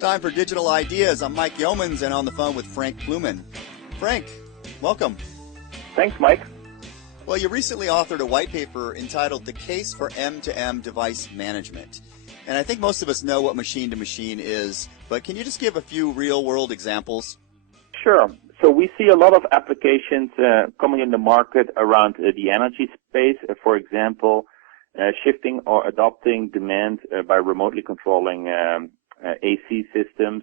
Time for Digital Ideas. I'm Mike Yeomans and on the phone with Frank Pluman. Frank, welcome. Thanks, Mike. Well, you recently authored a white paper entitled The Case for M2M Device Management. And I think most of us know what machine-to-machine is, but can you just give a few real-world examples? Sure. So we see a lot of applications coming in the market around the energy space. For example, shifting or adopting demand by remotely controlling AC systems.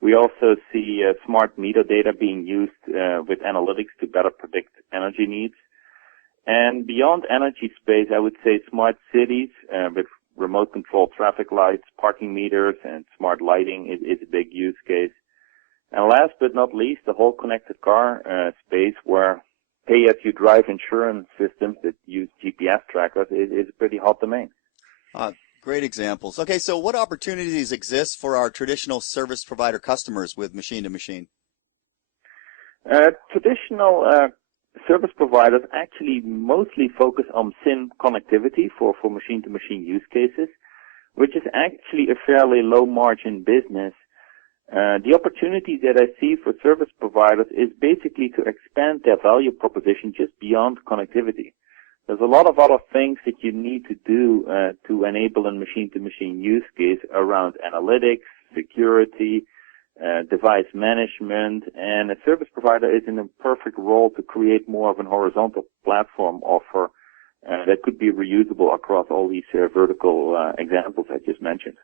We also see smart meter data being used with analytics to better predict energy needs. And beyond energy space, I would say smart cities with remote controlled traffic lights, parking meters, and smart lighting is a big use case. And last but not least, the whole connected car space where pay-as-you-drive insurance systems that use GPS trackers is a pretty hot domain. Great examples. Okay, so what opportunities exist for our traditional service provider customers with machine-to-machine? Traditional service providers actually mostly focus on SIM connectivity for machine-to-machine use cases, which is actually a fairly low-margin business. The opportunity that I see for service providers is basically to expand their value proposition just beyond connectivity. There's a lot of other things that you need to do to enable a machine-to-machine use case around analytics, security, device management, and a service provider is in a perfect role to create more of an horizontal platform offer that could be reusable across all these vertical examples I just mentioned.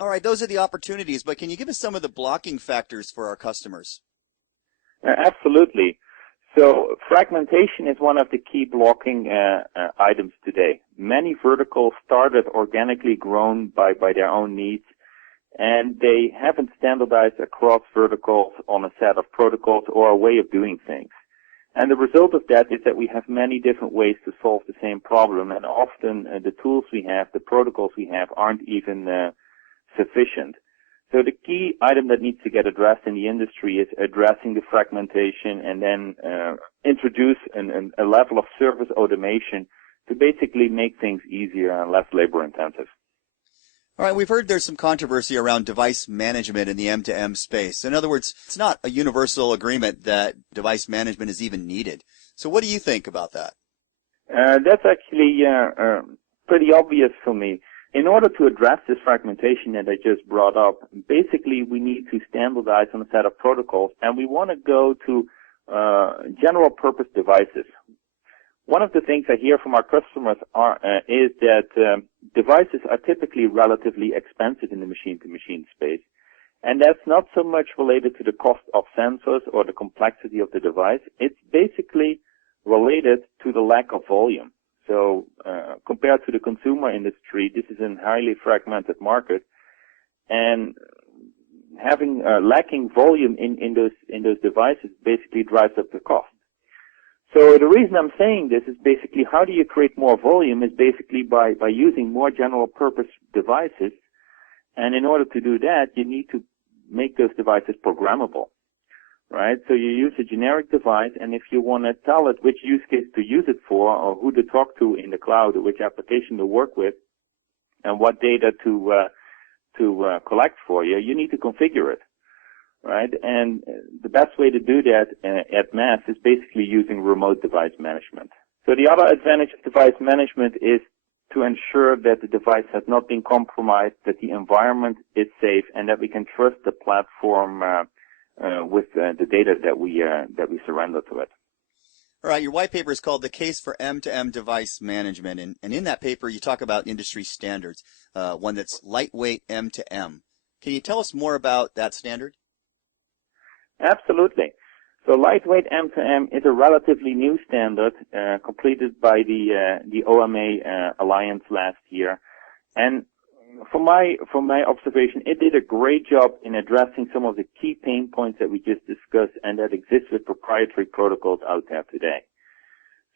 All right, those are the opportunities, but can you give us some of the blocking factors for our customers? Absolutely. So fragmentation is one of the key blocking items today. Many verticals started organically grown by their own needs, and they haven't standardized across verticals on a set of protocols or a way of doing things. And the result of that is that we have many different ways to solve the same problem, and often the tools we have, the protocols we have, aren't even sufficient. So the key item that needs to get addressed in the industry is addressing the fragmentation and then introduce a level of service automation to basically make things easier and less labor intensive. All right, we've heard there's some controversy around device management in the M2M space. In other words, it's not a universal agreement that device management is even needed. So what do you think about that? That's actually pretty obvious for me. In order to address this fragmentation that I just brought up, basically we need to standardize on a set of protocols, and we want to go to general purpose devices. One of the things I hear from our customers is that devices are typically relatively expensive in the machine-to-machine space, and that's not so much related to the cost of sensors or the complexity of the device. It's basically related to the lack of volume. So compared to the consumer industry, this is a highly fragmented market, and having lacking volume in those devices basically drives up the cost. So the reason I'm saying this is basically how do you create more volume is basically by using more general purpose devices, and in order to do that, you need to make those devices programmable. Right? So you use a generic device, and if you want to tell it which use case to use it for, or who to talk to in the cloud, or which application to work with, and what data to collect for you, you need to configure it. Right? And the best way to do that at mass is basically using remote device management. So the other advantage of device management is to ensure that the device has not been compromised, that the environment is safe, and that we can trust the platform with the data that we surrender to it. All right, your white paper is called The Case for M2M Device Management, and in that paper you talk about industry standards, one that's lightweight M2M. Can you tell us more about that standard? Absolutely. So lightweight M2M is a relatively new standard completed by the OMA Alliance last year, and from my observation, it did a great job in addressing some of the key pain points that we just discussed and that exist with proprietary protocols out there today.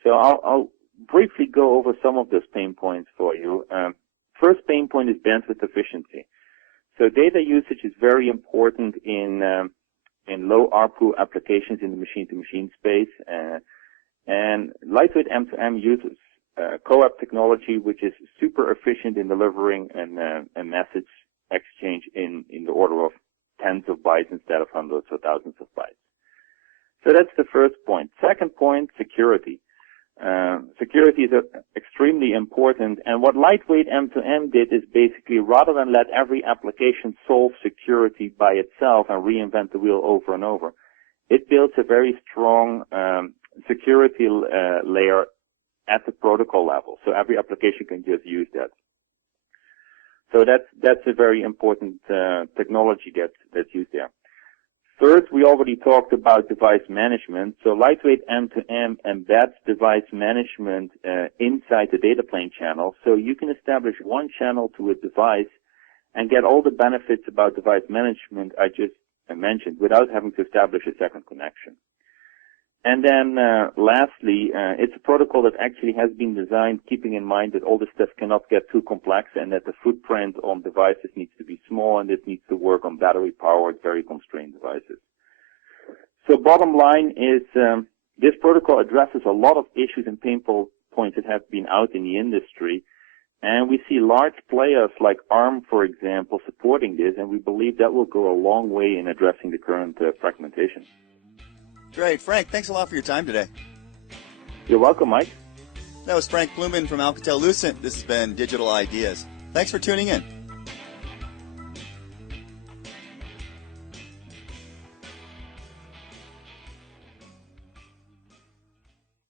So I'll briefly go over some of those pain points for you. First pain point is bandwidth efficiency. So data usage is very important in low ARPU applications in the machine-to-machine space, and lightweight M2M uses CoAP technology, which is super efficient in delivering a message exchange in the order of tens of bytes instead of hundreds or thousands of bytes. So that's the first point. Second point, security. Security is extremely important, and what lightweight M2M did is basically, rather than let every application solve security by itself and reinvent the wheel over and over, it builds a very strong security layer at the protocol level, so every application can just use that. So that's a very important technology that's used there. Third, we already talked about device management. So lightweight M2M embeds device management inside the data plane channel. So you can establish one channel to a device and get all the benefits about device management I just mentioned without having to establish a second connection. And then lastly, it's a protocol that actually has been designed keeping in mind that all this stuff cannot get too complex and that the footprint on devices needs to be small, and this needs to work on battery-powered, very constrained devices. So bottom line is this protocol addresses a lot of issues and pain points that have been out in the industry, and we see large players like ARM, for example, supporting this, and we believe that will go a long way in addressing the current fragmentation. Great. Frank, thanks a lot for your time today. You're welcome, Mike. That was Frank Pluman from Alcatel-Lucent. This has been Digital Ideas. Thanks for tuning in.